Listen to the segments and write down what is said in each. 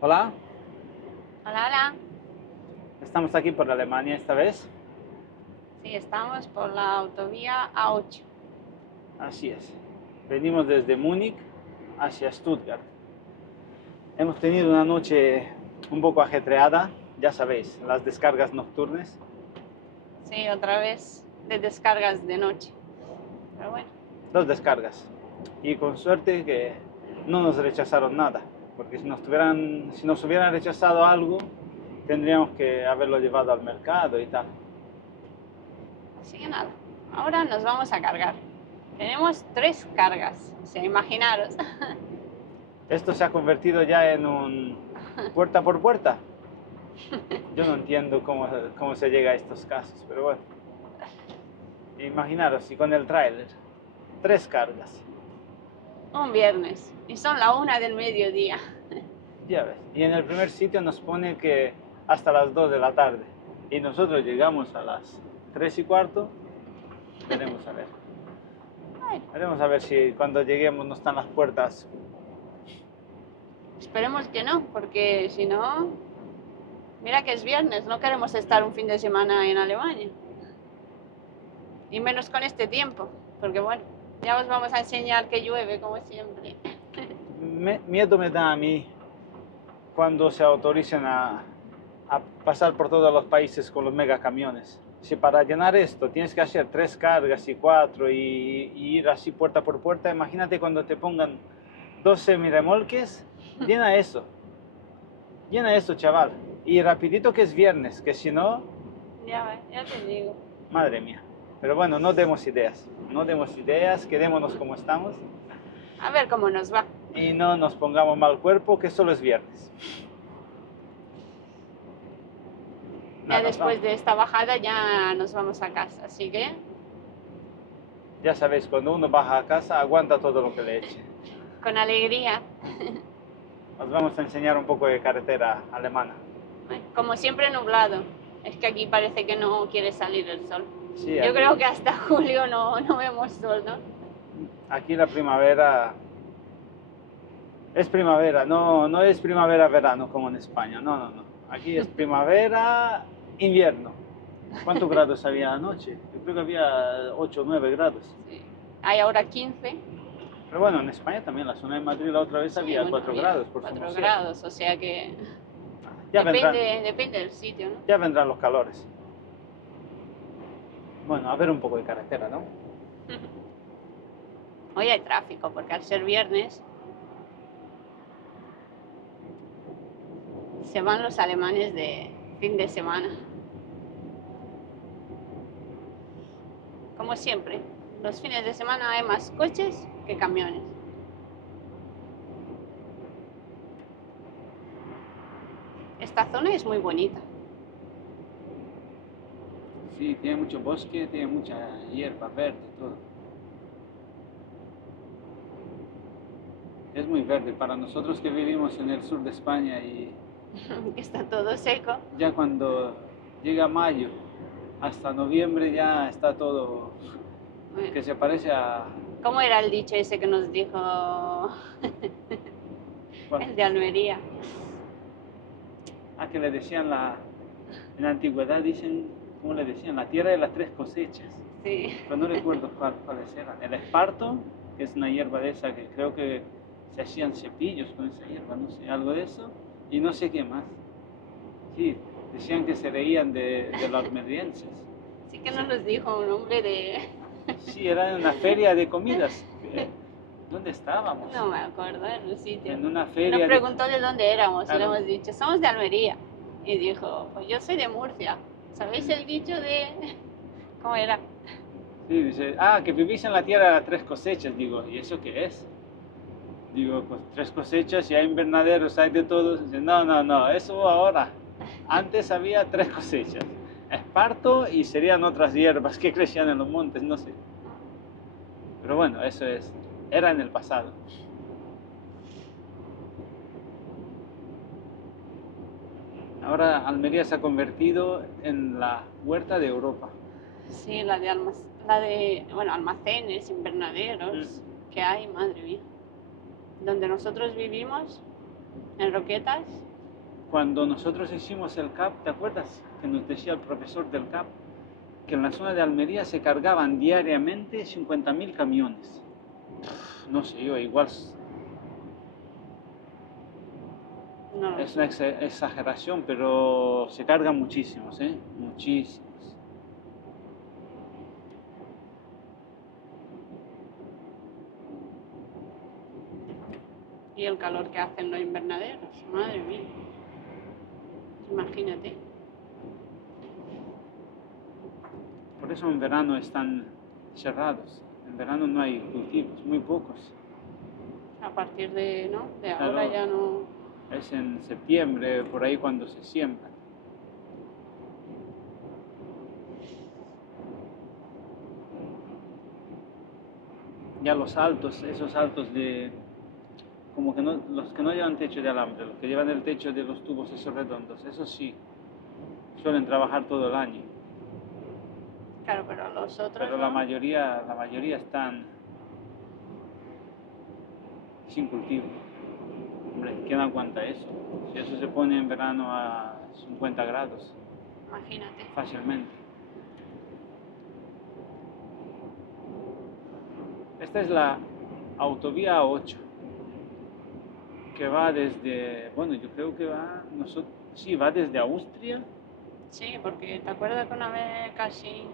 Hola, Hola, hola. estamos aquí por Alemania esta vez. Sí, estamos por la autovía A8. Así es. Venimos desde Múnich hacia Stuttgart. Hemos tenido una noche un poco ajetreada, ya sabéis, las descargas nocturnas. Sí, otra vez de descargas de noche. Pero bueno, Dos descargas. Y con suerte que no nos rechazaron nada, porque si nos hubieran rechazado algo, tendríamos que haberlo llevado al mercado y tal. así que nada. Ahora nos vamos a cargar. Tenemos 3 cargas, o sea, imaginaros. Esto se ha convertido ya en un puerta por puerta. Yo no entiendo cómo se llega a estos casos, pero bueno. Imaginaros, y con el tráiler, tres cargas, Un viernes. Y son la 1 del mediodía. ya ves. Y en el primer sitio nos pone que hasta las 2 de la tarde. Y nosotros llegamos a las 3 y cuarto. Veremos a ver. Bueno, Veremos a ver si cuando lleguemos no están las puertas. esperemos que no, porque si no, mira que es viernes, no queremos estar un fin de semana en Alemania. Y menos con este tiempo, porque bueno, ya os vamos a enseñar que llueve como siempre. Miedo me da a mí cuando se autoricen a pasar por todos los países con los megacamiones. Si para llenar esto tienes que hacer tres cargas y cuatro y ir así puerta por puerta, imagínate cuando te pongan 12 remolques, llena eso, llena eso, chaval. Y rapidito que es viernes, que si no, Ya te digo. madre mía. Pero bueno, no demos ideas, no demos ideas, quedémonos como estamos A ver cómo nos va. y no nos pongamos mal cuerpo, que solo es viernes. Ya Nada, después vamos. de esta bajada ya nos vamos a casa, así que Ya sabéis, cuando uno baja a casa, aguanta todo lo que le eche. con alegría. Os vamos a enseñar un poco de carretera alemana. Como siempre nublado. Es que aquí parece que no quiere salir el sol. Sí, Yo creo que hasta julio no vemos sol, ¿no? aquí la primavera es primavera, no es primavera-verano como en España, no. Aquí es primavera, invierno. ¿Cuántos grados había anoche? Yo creo que había 8 o 9 grados. Sí. Hay ahora 15. Pero bueno, en España también, la zona de Madrid la otra vez Sí, había bueno, 4 había grados, por si no 4 sé. grados, o sea que Ya vendrán, depende del sitio, ¿no? ya vendrán los calores. Bueno, a ver un poco de carretera, ¿no? Hoy hay tráfico porque al ser viernes se van los alemanes de fin de semana. Como siempre, los fines de semana hay más coches que camiones. Esta zona es muy bonita. Sí, tiene mucho bosque, tiene mucha hierba verde, todo. Es muy verde para nosotros que vivimos en el sur de España y Está todo seco. ya cuando llega mayo hasta noviembre ya está todo que Bueno, se parece a... ¿cómo era el dicho ese que nos dijo Bueno, el de Almería? a que le decían en la antigüedad dicen, ¿cómo le decían? La tierra de las tres cosechas. Sí. Pero no recuerdo cuáles eran. El esparto, que es una hierba de esa que creo que se hacían cepillos con esa hierba, no sé, algo de eso. Y no sé qué más. Sí, decían que se reían de los almerienses. Sí que nos dijo un hombre de... Sí, era en una feria de comidas. ¿Dónde estábamos? No me acuerdo, en un sitio. En una Nos feria de... preguntó de dónde éramos y le Claro. hemos dicho, somos de Almería. Y dijo, pues yo soy de Murcia. ¿Sabéis el dicho de... ¿Cómo era? Sí, dice, ah, que vivís en la tierra de las tres cosechas. Digo, ¿y eso qué es? Digo, pues tres cosechas y hay invernaderos, hay de todo. Dice, no, eso ahora. Antes había tres cosechas. Esparto y serían otras hierbas que crecían en los montes, no sé. Pero bueno, eso es. Era en el pasado. Ahora Almería se ha convertido en la huerta de Europa. Sí, bueno, almacenes, invernaderos que hay, madre mía. Donde nosotros vivimos, ¿En Roquetas? Cuando nosotros hicimos el CAP, ¿te acuerdas que nos decía el profesor del CAP que en la zona de Almería se cargaban diariamente 50.000 camiones? No sé yo, igual No lo es sé. una exageración, pero se cargan muchísimos, ¿eh? Muchísimos. Y el calor que hacen los invernaderos, madre mía. Imagínate. Por eso en verano están cerrados. En verano no hay cultivos, muy pocos. A partir de, ¿no? De ahora Claro, ya no. es en septiembre, por ahí cuando se siembran. Ya los altos, esos altos de, como que no, los que no llevan techo de alambre, los que llevan el techo de los tubos esos redondos, esos sí, suelen trabajar todo el año. Claro, pero los otros Pero no. la mayoría están sin cultivo. Hombre, ¿quién aguanta eso? Si eso se pone en verano a 50 grados, Imagínate. fácilmente. Esta es la autovía 8, que va desde, bueno, yo creo que va, sí, va desde Austria. Sí, porque te acuerdas que una vez casi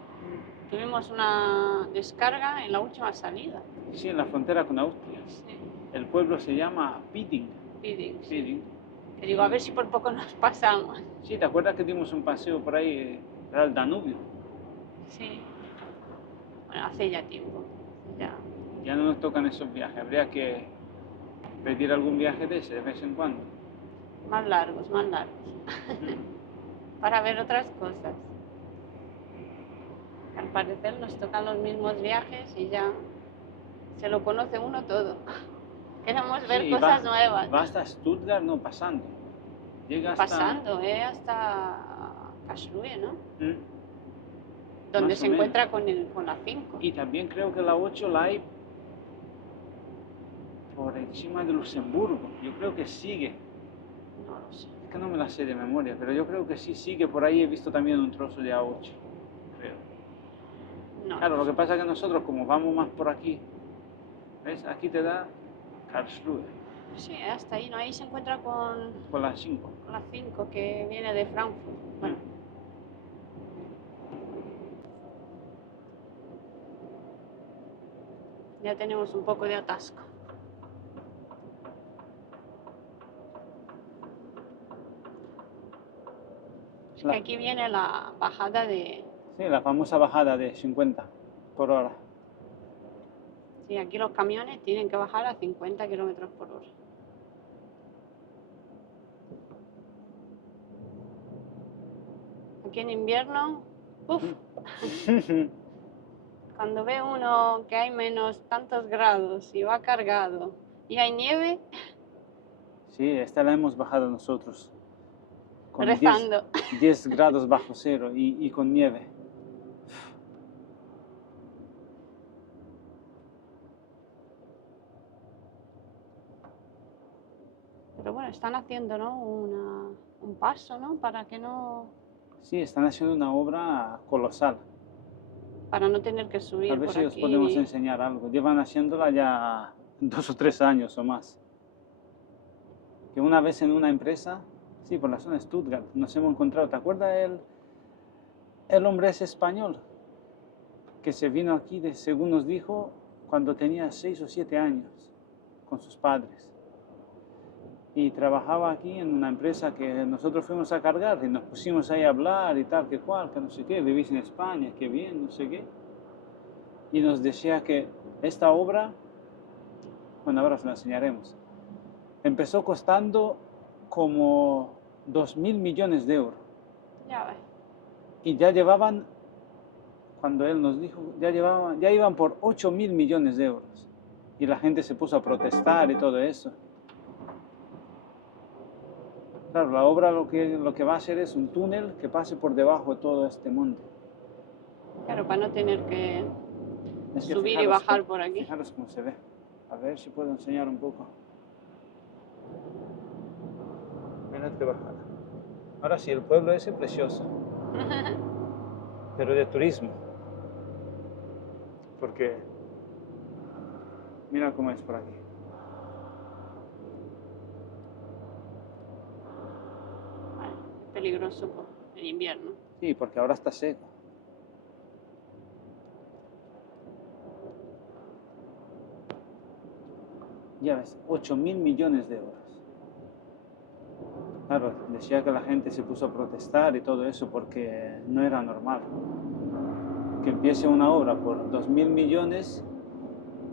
tuvimos una descarga en la última salida. Sí, en la frontera con Austria. Sí, El pueblo se llama Piding. Piding, sí. Piding. Que digo, a ver si por poco nos pasamos. Sí, ¿te acuerdas que dimos un paseo por ahí, era el Danubio? Sí. Bueno, hace ya tiempo. Ya. Ya no nos tocan esos viajes, habría que pedir algún viaje de ese de vez en cuando. Más largos, más largos. Para ver otras cosas. Al parecer nos tocan los mismos viajes y ya se lo conoce uno todo. Queremos ver Sí, cosas nuevas. va hasta Stuttgart, no, pasando. Llega hasta... Pasando, hasta Karlsruhe, ¿no? ¿Mm? Donde Más se o menos. encuentra con la 5. Y también creo que la 8 la hay por encima de Luxemburgo. Yo creo que sigue. No lo sé. Es que no me la sé de memoria, pero yo creo que sí sigue. Por ahí he visto también un trozo de A8, creo. No Claro, lo lo que sé. pasa es que nosotros como vamos más por aquí, ¿ves? Aquí te da Karlsruhe, Sí, hasta ahí, ¿no? Ahí se encuentra con la 5. con la 5 que viene de Frankfurt. Bueno, ya tenemos un poco de atasco. Es que aquí viene la bajada de... Sí, la famosa bajada de 50 por hora. Sí, aquí los camiones tienen que bajar a 50 kilómetros por hora. Aquí en invierno, uff, cuando ve uno que hay menos tantos grados y va cargado y hay nieve, Sí, esta la hemos bajado nosotros. Con rezando. 10 grados bajo cero y con nieve. Pero bueno, están haciendo, ¿no? un paso, ¿no? Para que no... Sí, están haciendo una obra colosal. Para no tener que subir Tal vez por si os aquí. podemos enseñar algo. Llevan haciéndola ya 2 o 3 años o más. Que una vez en una empresa, sí, por la zona de Stuttgart, nos hemos encontrado. ¿Te acuerdas el hombre ese español? Que se vino aquí, según nos dijo, cuando tenía 6 o 7 años, con sus padres. Y trabajaba aquí en una empresa que nosotros fuimos a cargar y nos pusimos ahí a hablar y tal, que cual, que no sé qué, vivís en España, qué bien, no sé qué. Y nos decía que esta obra, bueno, ahora os la enseñaremos, empezó costando como 2.000 millones de euros. Ya ves. Y ya llevaban, cuando él nos dijo, ya iban por 8.000 millones de euros. Y la gente se puso a protestar y todo eso. Claro, la obra lo que va a hacer es un túnel que pase por debajo de todo este monte. Claro, para no tener que Es que subir y bajar por aquí. Fijaros cómo se ve. A ver si puedo enseñar un poco. que bajar. Ahora sí, el pueblo ese es precioso, pero de turismo, porque mira cómo es por aquí. Vale, peligroso por el invierno. Sí, porque ahora está seco. Ya ves, 8.000 millones de euros. Claro, decía que la gente se puso a protestar y todo eso porque no era normal. Que empiece una obra por 2.000 millones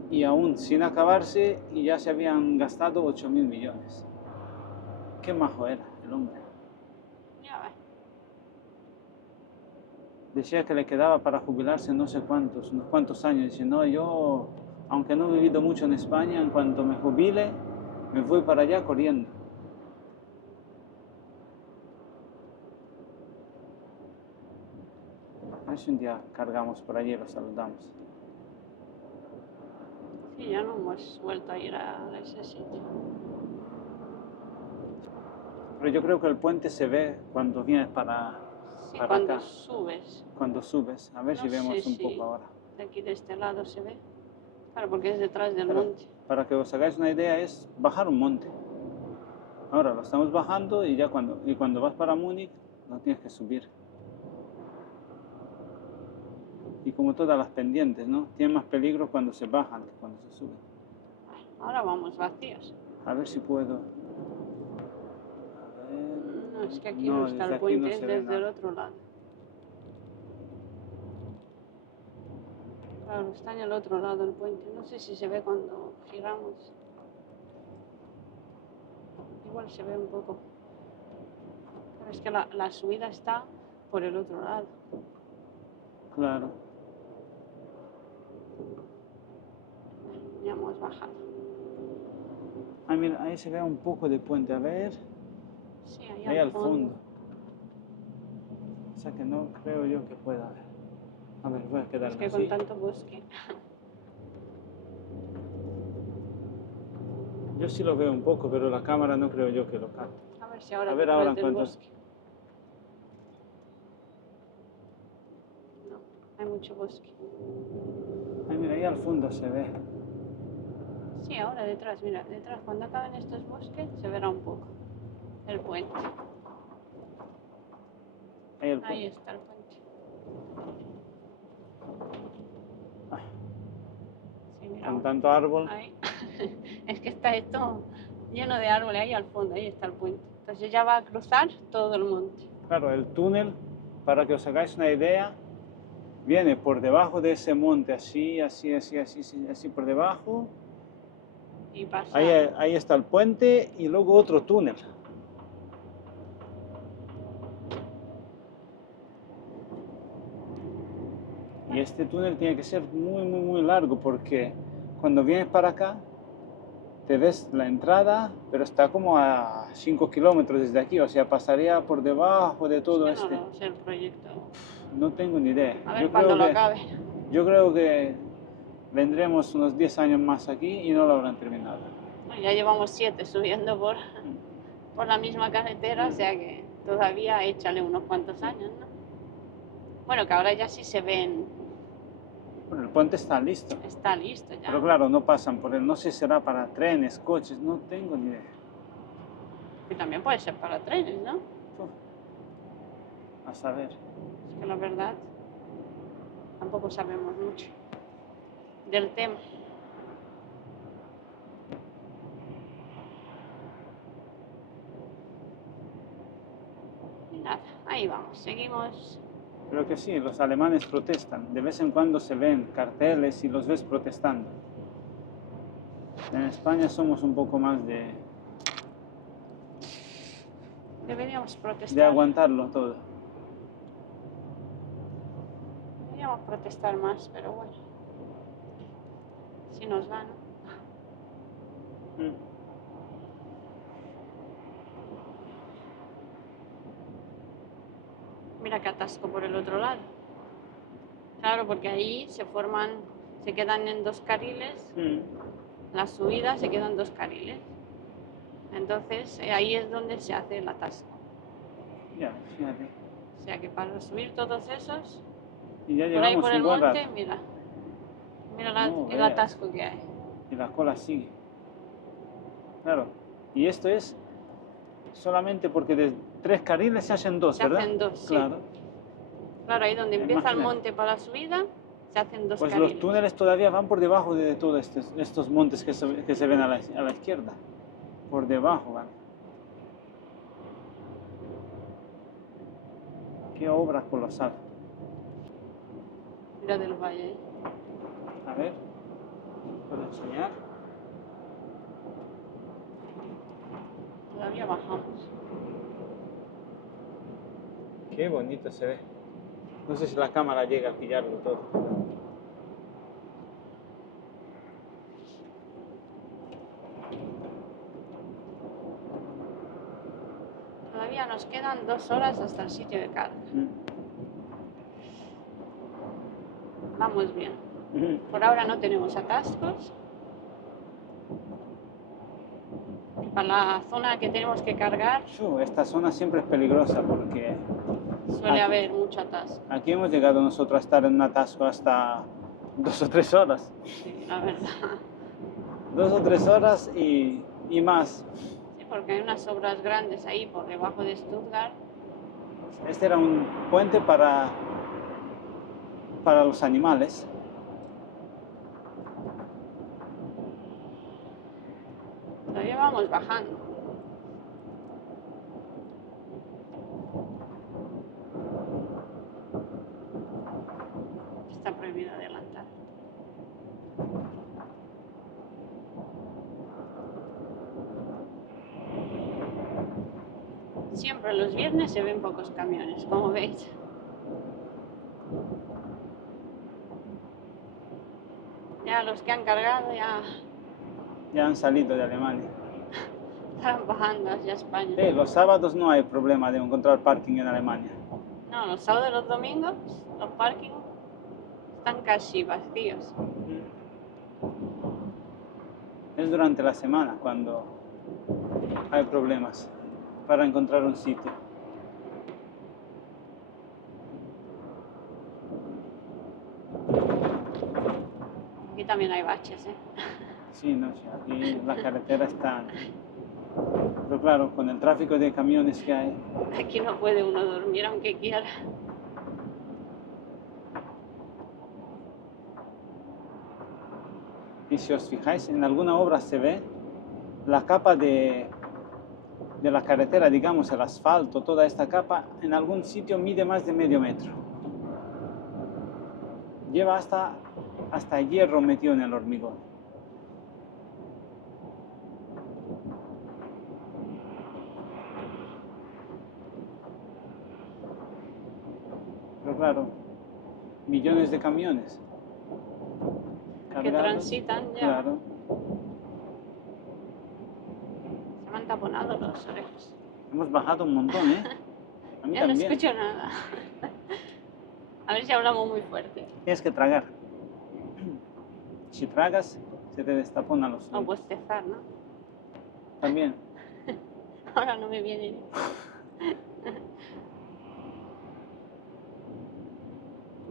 y aún sin acabarse y ya se habían gastado 8.000 millones. Qué majo era el hombre. Ya ves. Decía que le quedaba para jubilarse no sé cuántos, unos cuantos años. Dice, no, yo, aunque no he vivido mucho en España, en cuanto me jubile, me voy para allá corriendo. A ver si un día cargamos por allí y lo saludamos. Sí, ya no hemos vuelto a ir a ese sitio. Pero yo creo que el puente se ve cuando vienes Sí, para cuando acá, subes. cuando subes. A ver No si sé vemos un si poco ahora. de aquí de este lado se ve. Claro, porque es detrás del Pero monte. para que os hagáis una idea es bajar un monte. Ahora lo estamos bajando y ya cuando vas para Múnich no tienes que subir. Y como todas las pendientes, ¿no? Tiene más peligro cuando se bajan que cuando se suben. Ahora vamos vacíos. A ver si puedo. A ver. No, es que aquí no No, está desde el aquí no puente, es se ve desde el nada. otro lado. Claro, está en el otro lado el puente. No sé si se ve cuando giramos. Igual se ve un poco. Pero es que la subida está por el otro lado. Claro. Ya hemos bajado. Ah, mira, ahí se ve un poco de puente. A ver. Sí, ahí Ahí al al fondo. fondo. O sea que no creo yo que pueda haber. A ver, voy a Es quedarme que así. con tanto bosque. Yo sí lo veo un poco, pero la cámara no creo yo que lo capte. A ver si ahora A ver detrás ahora del cuántos. bosque. No, hay mucho bosque. Ay, mira, ahí al fondo se ve. Sí, ahora detrás, mira, detrás, cuando acaben estos bosques se verá un poco el puente. Ahí el Ahí puente. está el puente. Ah, Sí, mira, con tanto árbol. ahí. Es que está esto lleno de árboles ahí al fondo, ahí está el puente. Entonces ya va a cruzar todo el monte. Claro, el túnel, para que os hagáis una idea, viene por debajo de ese monte, así, así, así, así, así, así por debajo. Y pasa. Ahí está el puente y luego otro túnel. Y este túnel tiene que ser muy, muy, muy largo porque cuando vienes para acá, te ves la entrada, pero está como a 5 kilómetros desde aquí, o sea, pasaría por debajo de todo Es que este. no lo sé el proyecto. No tengo ni idea. A ver cuando lo acabe. Yo creo que vendremos unos 10 años más aquí y no lo habrán terminado. Ya llevamos 7 subiendo por la misma carretera, o sea que todavía échale unos cuantos años, ¿no? Bueno, que ahora ya sí se ven, Bueno, el puente está listo, está listo ya. pero claro, no pasan por él. No sé si será para trenes, coches, no tengo ni idea. Y también puede ser para trenes, ¿no? A saber. Es que la verdad tampoco sabemos mucho del tema. Y nada, ahí vamos, seguimos. Creo que sí, los alemanes protestan. De vez en cuando se ven carteles y los ves protestando. En España somos un poco más Deberíamos protestar. de aguantarlo todo. Deberíamos protestar más, pero bueno. Si nos van. Mira qué atasco por el otro lado. Claro, porque ahí se quedan en 2 carriles. Las subidas se quedan 2 carriles. Entonces entonces ahí es donde se hace el atasco. Ya, fíjate. O sea que para subir todos esos, Y ya por ahí llevamos por un el buen monte, rato. mira, No el veas. atasco que hay. Y la cola sigue. Claro. Y esto es solamente porque de 3 carriles se hacen 2, Se ¿verdad? hacen 2, sí. Claro. Claro, ahí donde empieza el Imagínate. monte para la subida, se hacen 2 Pues carriles. los túneles todavía van por debajo de todos estos montes que se ven a la izquierda. Por debajo van. Qué obra colosal. Mira del valle. A ver, ¿puedo enseñar? Todavía bajamos. Qué bonito se ve. No sé si la cámara llega a pillarlo todo. Todavía nos quedan 2 horas hasta el sitio de carga. Vamos bien. Por ahora no tenemos atascos. Para la zona que tenemos que cargar Esta zona siempre es peligrosa porque suele Aquí. haber mucho atasco. aquí hemos llegado nosotros a estar en un atasco hasta 2 o 3 horas. Sí, la verdad. 2 o 3 horas y más. Sí, porque hay unas obras grandes ahí por debajo de Stuttgart. Este era un puente para los animales. Todavía vamos bajando. Está prohibido adelantar. Siempre los viernes se ven pocos camiones, como veis. Ya los que han cargado Ya han salido de Alemania. están bajando hacia España. Sí, los sábados no hay problema de encontrar parking en Alemania. No, los sábados y los domingos, los parkings están casi vacíos. Es durante la semana cuando hay problemas para encontrar un sitio. Aquí también hay baches, ¿eh? Sí, no, sí, aquí la carretera está... Pero claro, con el tráfico de camiones que hay, Aquí no puede uno dormir aunque quiera. y si os fijáis, en alguna obra se ve la capa de la carretera, digamos, el asfalto, toda esta capa, en algún sitio mide más de medio metro. Lleva hasta hierro metido en el hormigón. Pero claro, millones de camiones Que cargados, transitan ya. claro. Se me han taponado los orejas. Hemos bajado un montón, ¿eh? A mí Ya no también. escucho nada. A ver si hablamos muy fuerte. Tienes que tragar. Si tragas, se te destapan los O oídos. bostezar, ¿no? También. Ahora no me viene.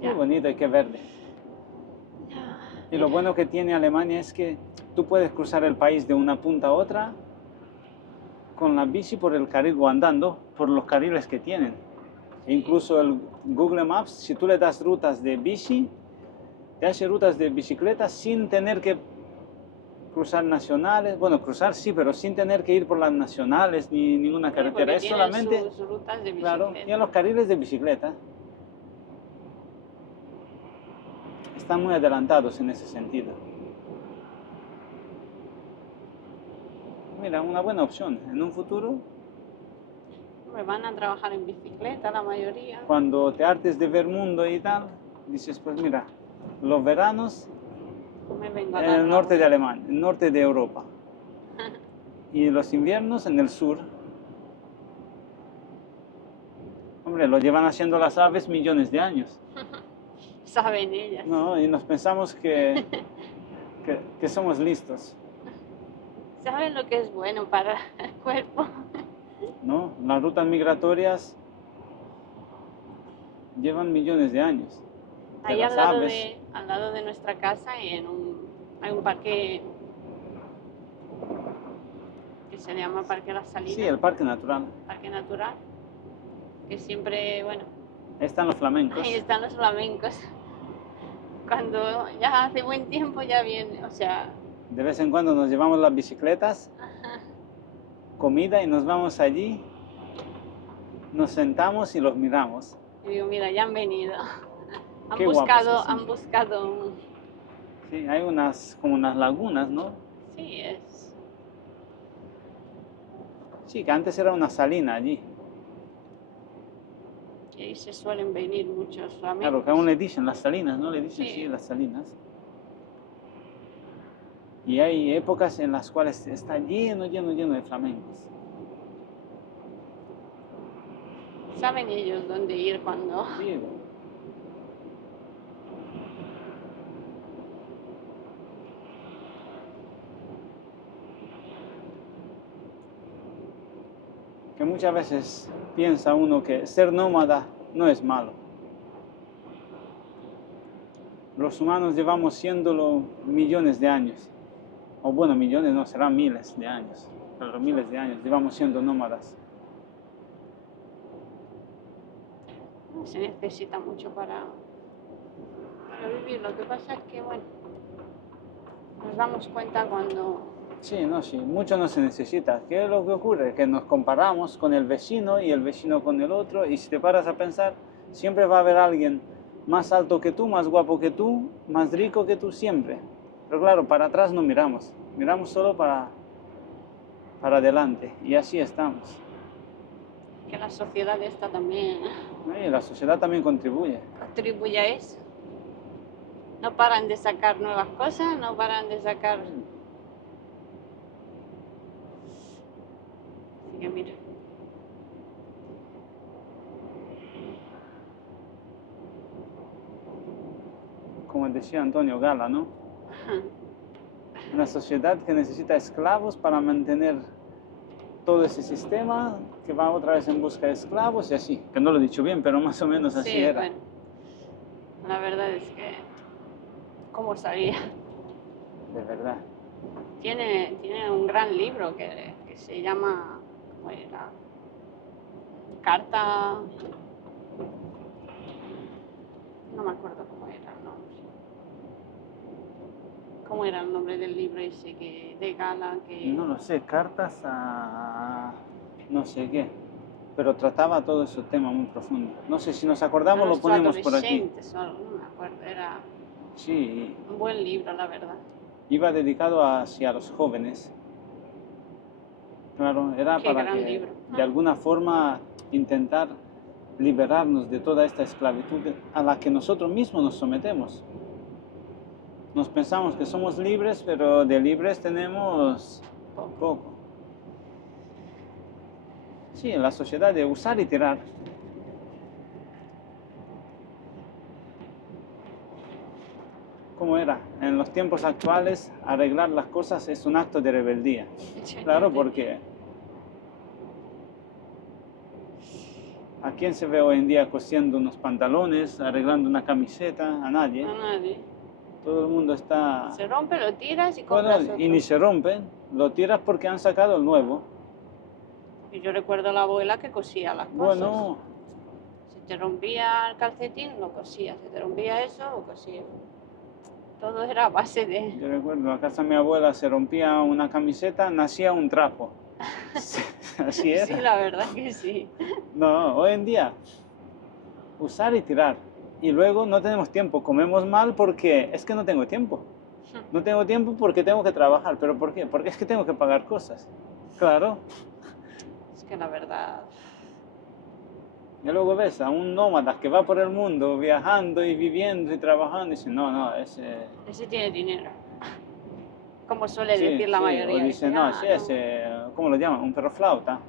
Qué Ya. bonito y qué verde. Y lo bueno que tiene Alemania es que tú puedes cruzar el país de una punta a otra con la bici por el carril o andando por los carriles que tienen. E incluso el Google Maps, si tú le das rutas de bici, te hace rutas de bicicleta sin tener que cruzar nacionales. Bueno, cruzar sí, pero sin tener que ir por las nacionales ni ninguna Sí, carretera. porque Es tienen solamente, sus rutas de claro, bicicleta. tiene los carriles de bicicleta. Están muy adelantados en ese sentido. Mira, una buena opción. En un futuro, Hombre, van a trabajar en bicicleta la mayoría. cuando te hartes de ver mundo y tal, dices, pues mira, los veranos Me vengo a en dar el una norte de vuelta. Alemania, el norte de Europa. Y los inviernos en el sur. Hombre, lo llevan haciendo las aves millones de años. Saben ellas. ¿No? Y nos pensamos que somos listos. Saben lo que es bueno para cuerpo. ¿no? Las rutas migratorias llevan millones de años. Te Ahí las al sabes. lado de nuestra casa hay un parque que se llama Parque Las Salinas, Sí, el parque natural. parque natural, que siempre, bueno, Ahí están los flamencos. ahí están los flamencos. Cuando ya hace buen tiempo ya viene, o sea, De vez en cuando nos llevamos las bicicletas, comida y nos vamos allí, nos sentamos y los miramos. y digo, mira, ya han venido. Qué guapos que son. Han buscado, Sí, hay como unas lagunas, ¿no? sí, es, Sí, que antes era una salina allí. que ahí se suelen venir muchos Claro, flamencos. que aún le dicen las salinas, ¿no? Le dicen Sí. sí, las salinas. Y hay épocas en las cuales está lleno, lleno, lleno de flamencos. Saben ellos dónde ir cuando... Sí. Que muchas veces piensa uno que ser nómada no es malo. Los humanos llevamos siéndolo millones de años. O bueno, millones no, serán miles de años. Pero miles de años llevamos siendo nómadas. No se necesita mucho para vivir. Lo que pasa es que, bueno, nos damos cuenta cuando... Sí, no, sí, mucho no se necesita. ¿Qué es lo que ocurre? Que nos comparamos con el vecino y el vecino con el otro, y si te paras a pensar, siempre va a haber alguien más alto que tú, más guapo que tú, más rico que tú, siempre. Pero claro, para atrás no miramos, miramos solo para adelante, y así estamos. que la sociedad esta también Y la sociedad también contribuye. contribuye a eso. No paran de sacar nuevas cosas, no paran de sacar... Así que mira. Como decía Antonio Gala, ¿no? Una sociedad que necesita esclavos para mantener todo ese sistema, que va otra vez en busca de esclavos y así. Que no lo he dicho bien, pero más o menos así Sí, era. bueno, la verdad es que... ¿Cómo sabía? De verdad. Tiene un gran libro que se llama... ¿Cómo era? Carta... No me acuerdo cómo era el nombre. ¿Cómo era el nombre del libro ese que de Gala? Que... No lo sé, cartas a no sé qué. Pero trataba todo ese tema muy profundo. No sé, si nos acordamos lo ponemos por aquí. O algo, no me acuerdo, era Sí, un buen libro, la verdad. iba dedicado hacia los jóvenes. Claro, era Qué para gran que libro. de alguna forma intentar liberarnos de toda esta esclavitud a la que nosotros mismos nos sometemos. Nos pensamos que somos libres, pero de libres tenemos poco. Sí, en la sociedad de usar y tirar. ¿Cómo era? En los tiempos actuales, arreglar las cosas es un acto de rebeldía. Claro, porque ¿a quién se ve hoy en día cosiendo unos pantalones, arreglando una camiseta? A nadie. A nadie. Todo el mundo está... Se rompe, lo tiras y compras Bueno, otro. y ni se rompen, lo tiras porque han sacado el nuevo. Y yo recuerdo a la abuela que cosía las cosas. Bueno, Se te rompía el calcetín, lo cosía. Se te rompía eso, lo cosía. Todo era a base de... yo recuerdo, a casa de mi abuela se rompía una camiseta, nacía un trapo. Así era. Sí, la verdad que sí. No, hoy en día, usar y tirar. Y luego no tenemos tiempo, comemos mal porque es que no tengo tiempo. No tengo tiempo porque tengo que trabajar. ¿Pero por qué? Porque es que tengo que pagar cosas. Claro. Es que la verdad... Y luego ves a un nómada que va por el mundo viajando y viviendo y trabajando y dice, no, ese... Ese tiene dinero. Como suele Sí, decir la sí, mayoría. o dice, no, sí, ese, ¿cómo lo llaman? Un perro flauta.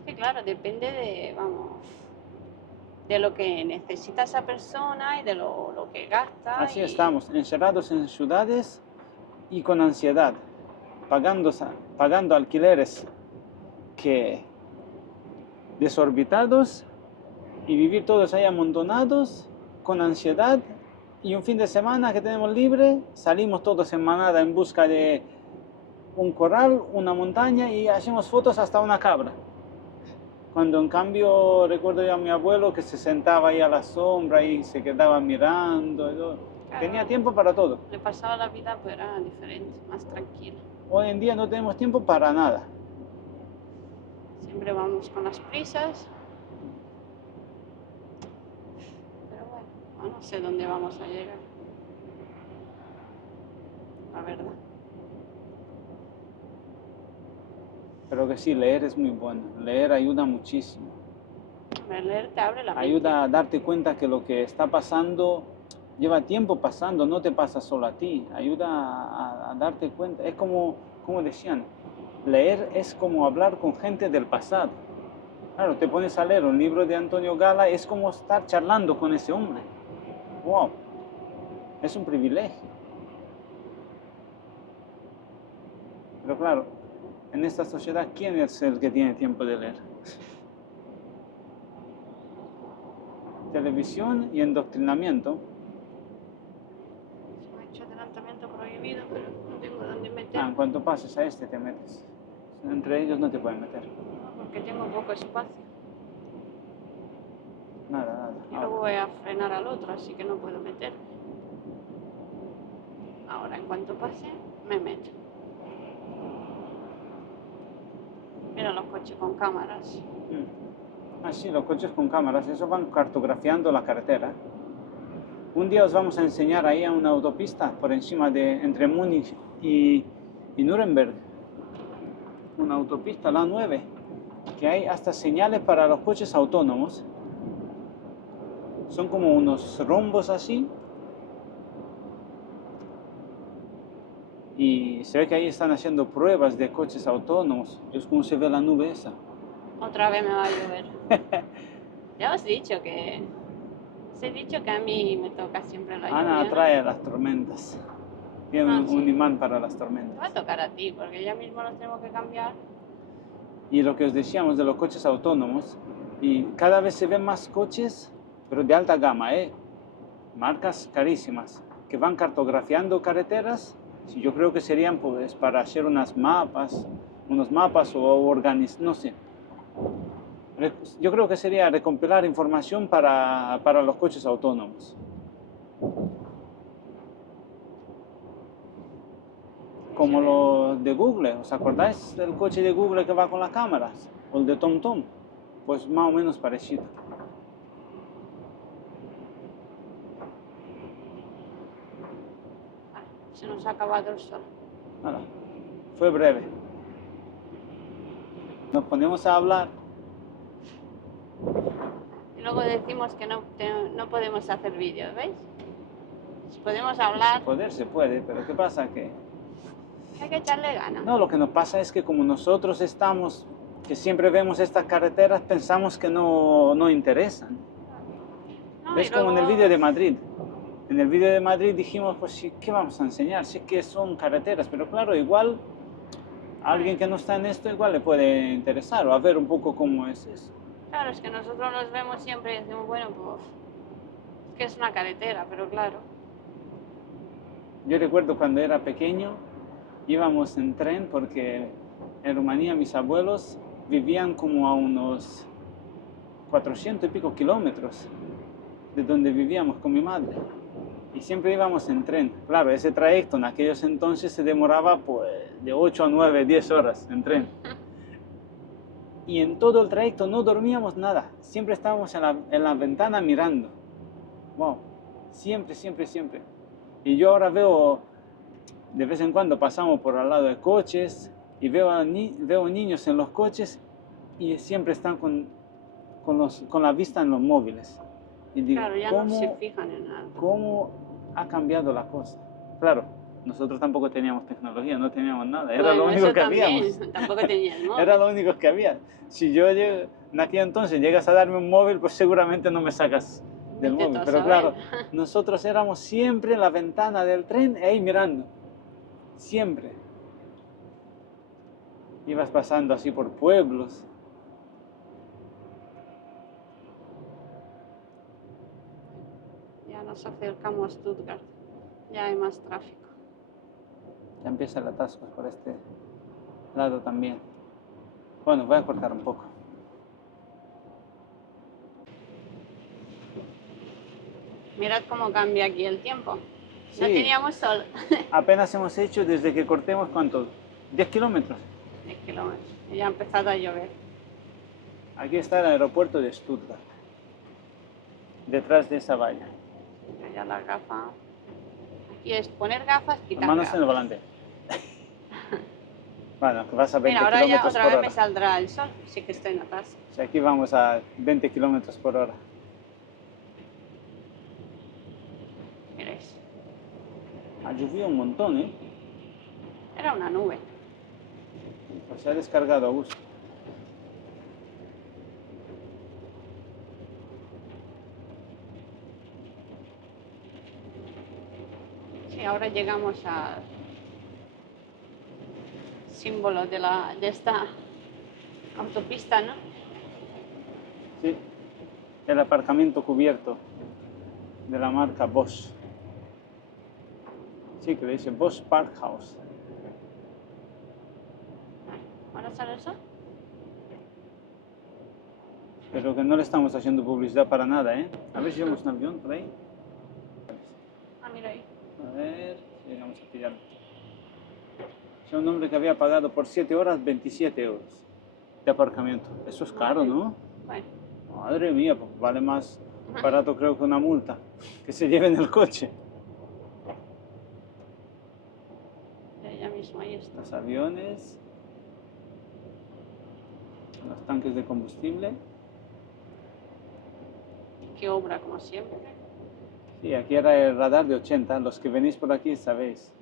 Es que claro, depende de, vamos, de lo que necesita esa persona y de lo que gasta. Así y... estamos, encerrados en ciudades y con ansiedad, pagando alquileres que desorbitados y vivir todos ahí amontonados, con ansiedad, y un fin de semana que tenemos libre, salimos todos en manada en busca de un corral, una montaña y hacemos fotos hasta una cabra. Cuando en cambio recuerdo yo a mi abuelo que se sentaba ahí a la sombra y se quedaba mirando, tenía tiempo para todo. Le pasaba la vida, pero era diferente, más tranquilo. Hoy en día no tenemos tiempo para nada. Siempre vamos con las prisas. Pero bueno, no sé dónde vamos a llegar. La verdad. Pero que sí, leer es muy bueno. Leer ayuda muchísimo. Leer te abre la mente. Ayuda a darte cuenta que lo que está pasando lleva tiempo pasando, no te pasa solo a ti. Ayuda a darte cuenta. Es como decían, leer es como hablar con gente del pasado. Claro, te pones a leer un libro de Antonio Gala, es como estar charlando con ese hombre. ¡Wow! Es un privilegio. Pero claro, en esta sociedad, ¿quién es el que tiene tiempo de leer? Televisión y endoctrinamiento. Se me ha hecho adelantamiento prohibido, pero no tengo dónde meter. En cuanto pases a este te metes. Entre ellos no te pueden meter. Porque tengo poco espacio. Nada. Y luego voy a frenar al otro, así que no puedo meter. Ahora, en cuanto pase, me meto. Mira los coches con cámaras. Sí, los coches con cámaras, eso van cartografiando la carretera. Un día os vamos a enseñar ahí a una autopista por encima entre Múnich y Nuremberg. Una autopista, la 9, que hay hasta señales para los coches autónomos. Son como unos rombos así. Y se ve que ahí están haciendo pruebas de coches autónomos. Es como se ve la nube esa. Otra vez me va a llover. Ya os he dicho que a mí me toca siempre la lluvia. Ana atrae las tormentas. Tiene un imán para las tormentas. Va a tocar a ti, porque ya mismo los tenemos que cambiar. Y lo que os decíamos de los coches autónomos, y cada vez se ven más coches, pero de alta gama, marcas carísimas, que van cartografiando carreteras. Yo creo que serían pues para hacer unos mapas o organizar, no sé. Yo creo que sería recompilar información para los coches autónomos. Como lo de Google, ¿os acordáis del coche de Google que va con las cámaras? O el de TomTom, pues más o menos parecido. Se nos ha acabado el sol. Nada, fue breve. Nos ponemos a hablar. Y luego decimos que no podemos hacer vídeos, ¿veis? Si podemos hablar, Se puede, pero ¿qué pasa? Que hay que echarle ganas. no, lo que nos pasa es que como nosotros estamos, que siempre vemos estas carreteras, pensamos que no interesan. No, ¿Ves? Como en el vídeo de Madrid. En el vídeo de Madrid dijimos, pues sí, ¿qué vamos a enseñar? Sí que son carreteras, pero claro, igual a alguien que no está en esto igual le puede interesar o a ver un poco cómo es eso. Claro, es que nosotros los vemos siempre y decimos, bueno, pues es que es una carretera, pero claro. Yo recuerdo cuando era pequeño, íbamos en tren porque en Rumanía mis abuelos vivían como a unos 400 y pico kilómetros de donde vivíamos con mi madre. Y siempre íbamos en tren. Claro, ese trayecto en aquellos entonces se demoraba pues, de 8 a 9, 10 horas en tren. Y en todo el trayecto no dormíamos nada. Siempre estábamos en la ventana mirando. Wow, siempre. Y yo ahora veo, de vez en cuando pasamos por al lado de coches y veo niños en los coches y siempre están con la vista en los móviles. Y digo, claro, ya no se fijan en nada. ¿Cómo ha cambiado la cosa? Claro, nosotros tampoco teníamos tecnología, no teníamos nada, era lo único que habíamos. Tampoco tenías, ¿no? Era lo único que había. Si yo en aquel entonces llegas a darme un móvil, pues seguramente no me sacas del móvil. Pero claro, nosotros éramos siempre en la ventana del tren ahí mirando. Siempre. ibas pasando así por pueblos. Ya nos acercamos a Stuttgart. Ya hay más tráfico. Ya empieza el atasco por este lado también. Bueno, voy a cortar un poco. Mirad cómo cambia aquí el tiempo. No Sí. teníamos sol. Apenas hemos hecho desde que cortemos, ¿cuánto? 10 kilómetros. 10 kilómetros. Y ya ha empezado a llover. Aquí está el aeropuerto de Stuttgart. Detrás de esa valla. Ya la gafa. Aquí es poner gafas, quitar Manos gafas. en el volante. Bueno, que vas a 20 Mira, ahora ya kilómetros otra por vez hora. me saldrá el sol. Sí que estoy en atrás. O sea, aquí vamos a 20 kilómetros por hora. Miréis. Ha llovido un montón, ¿eh? Era una nube. Pues se ha descargado a gusto. Sí, ahora llegamos al símbolo de esta autopista, ¿no? Sí, el aparcamiento cubierto de la marca Bosch. Sí, que le dice Bosch Parkhouse. ¿Ahora sale el sol? Pero que no le estamos haciendo publicidad para nada, ¿eh? A ver si vemos un avión por ahí. Ah, mira ahí. A ver, si llegamos a pillarlo. Es un hombre que había pagado por 7 horas 27 euros de aparcamiento. Eso es caro, ¿no? Bueno, Madre mía, pues vale más barato creo que una multa. Que se lleven el coche. ya mismo ahí está. Los aviones. Los tanques de combustible. Qué obra, como siempre. Sí, aquí era el radar de 80. Los que venís por aquí sabéis.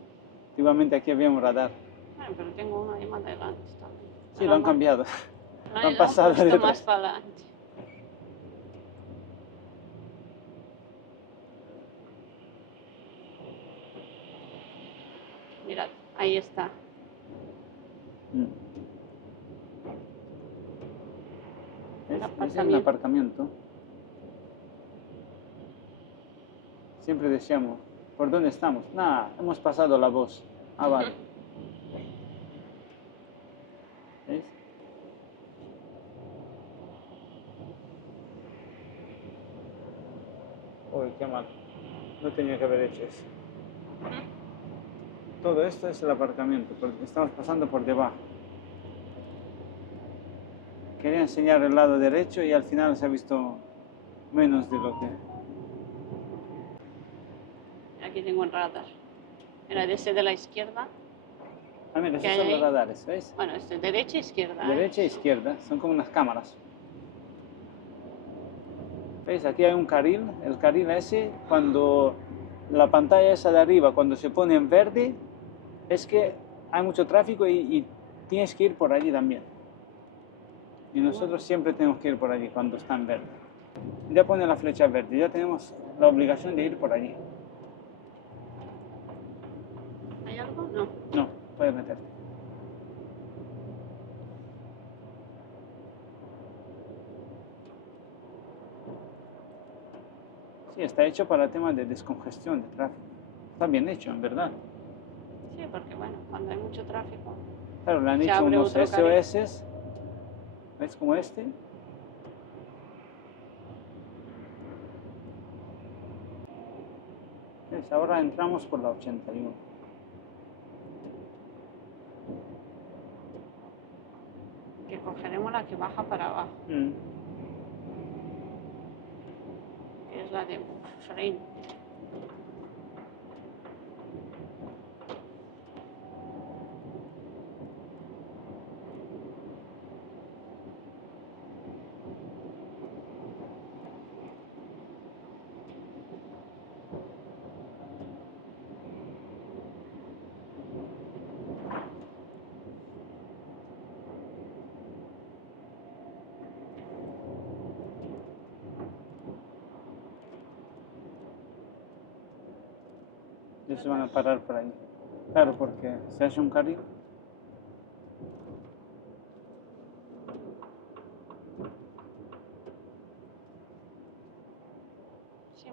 Antiguamente aquí había un radar. Bueno, pero tengo uno ahí más adelante también. Sí, lo han cambiado. Lo han pasado puesto detrás. más para adelante. Mirad, ahí está. Es un aparcamiento. Siempre decíamos, ¿por dónde estamos? Nada, hemos pasado la voz. Ah, vale. ¿Veis? Uy, qué mal. No tenía que haber hecho eso. Todo esto es el aparcamiento, porque estamos pasando por debajo. Quería enseñar el lado derecho y al final se ha visto menos de lo que... Aquí tengo un radar. Era de ese de la izquierda. Ah, mira, ¿Qué esos hay son los ahí? radares, ¿veis? Bueno, esto es derecha e izquierda. Derecha e izquierda, son como unas cámaras. ¿Veis? Aquí hay un carril. El carril ese, cuando la pantalla esa de arriba, cuando se pone en verde, es que hay mucho tráfico y tienes que ir por allí también. Y nosotros siempre tenemos que ir por allí cuando está en verde. Ya pone la flecha verde, ya tenemos la obligación de ir por allí. ¿Hay algo? No. No, puedes meterte. Sí, está hecho para el tema de descongestión de tráfico. Está bien hecho, en verdad. Sí, porque bueno, cuando hay mucho tráfico. Claro, le han Se hecho abre unos otro carril. SOS. ¿Ves como este? ¿Ves? Ahora entramos por la 81. Que cogeremos la que baja para abajo. Que es la de Frein. Ellos se van a parar por ahí. Claro, porque se hace un carril.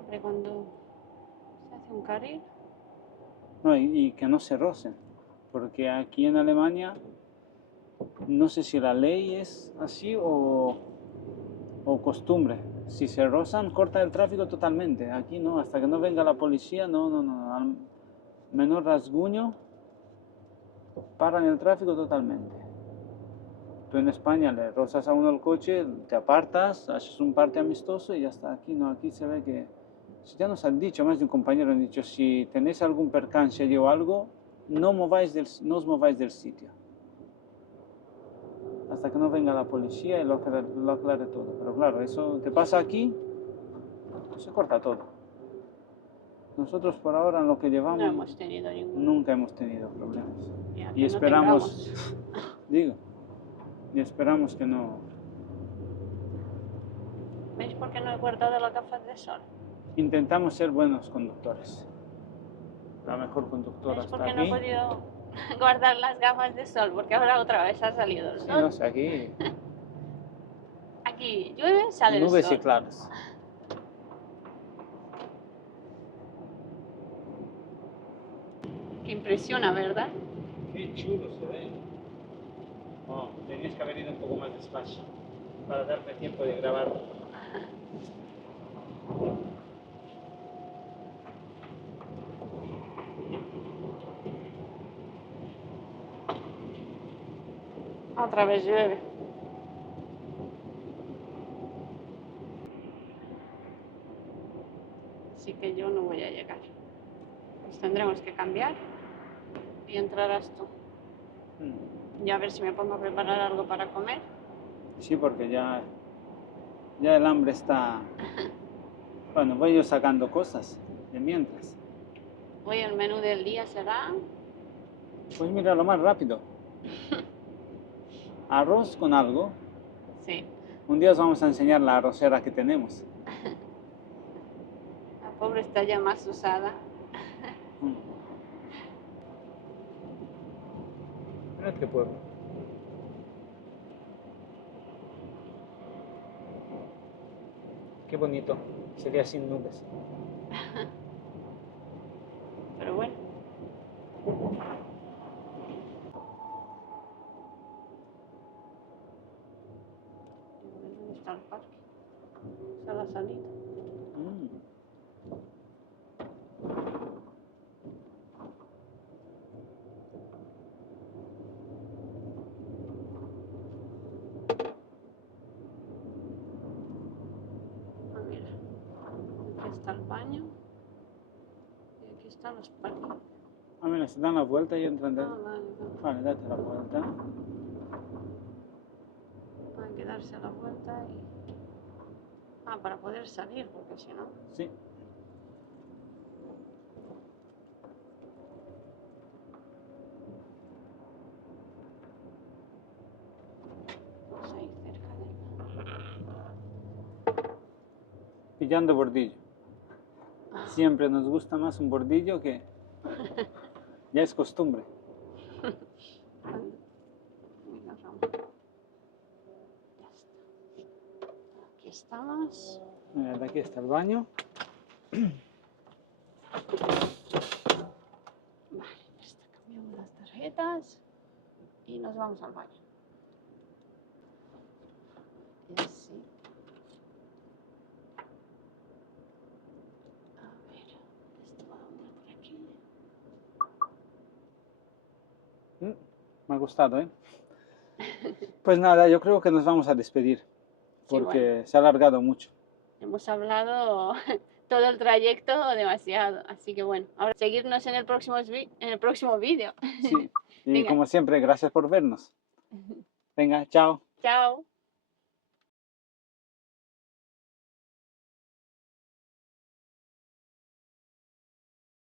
Siempre cuando se hace un carril. No, y que no se rocen, porque aquí en Alemania no sé si la ley es así o costumbre. Si se rozan, corta el tráfico totalmente. Aquí no, hasta que no venga la policía, no, no, no. Al menor rasguño, paran el tráfico totalmente. Tú en España le rozas a uno el coche, te apartas, haces un parte amistoso y ya está. Aquí no, aquí se ve que, si ya nos han dicho, más de un compañero han dicho, si tenéis algún percance allí o algo, no os mováis del sitio. Hasta que no venga la policía y lo aclare todo. Pero claro, eso te pasa aquí, se corta todo. Nosotros por ahora en lo que No llevamos hemos tenido ninguno. nunca hemos tenido problemas. Ya Y que no esperamos, tengamos. digo, y esperamos que no. ¿Veis por qué no he guardado las gafas de sol? Intentamos ser buenos conductores. La mejor conductora ¿Veis por está qué no he aquí. podido guardar las gafas de sol? Porque ahora otra vez ha salido el Sí, sol. no sé, aquí Aquí llueve, sale el nubes y sol. claros. Que impresiona, ¿verdad? Qué chulo se ve. Oh, tenías que haber ido un poco más despacio para darme tiempo de grabar. Otra vez llueve. Así que yo no voy a llegar. Pues tendremos que cambiar y entrarás tú. Y a ver si me pongo a preparar algo para comer. Sí, porque ya el hambre está. Bueno, voy yo sacando cosas de mientras. Hoy el menú del día será Pues mira, lo más rápido. Arroz con algo. sí. Un día os vamos a enseñar la arrocera que tenemos. La pobre está ya más usada. Mirad qué pueblo. Qué bonito. Sería sin nubes. Pero bueno. ¿Dónde está el parque? Esa es la salida. Ah, mira. Aquí está el baño. Y aquí están los parques. Ah, mira, se dan la vuelta y entran Ah, dentro. vale, Vale, date la vuelta. Hay que darse la vuelta y... Ah, para poder salir, porque si no... Sí. Pues ahí cerca del... Pillando bordillo. Siempre nos gusta más un bordillo que... Ya es costumbre. Mira, Ramón. Ya está. Aquí estamos. Mira, de aquí está el baño. Vale, ya está. Cambiamos las tarjetas y nos vamos al baño. Y así. A ver, esto va a andar por aquí. Me ha gustado, ¿eh? Pues nada, yo creo que nos vamos a despedir. Sí, Porque bueno. se ha alargado mucho. Hemos hablado todo el trayecto demasiado, así que bueno, ahora seguirnos en el próximo vídeo. Sí. Y Venga. como siempre, gracias por vernos. Venga, chao. Chao.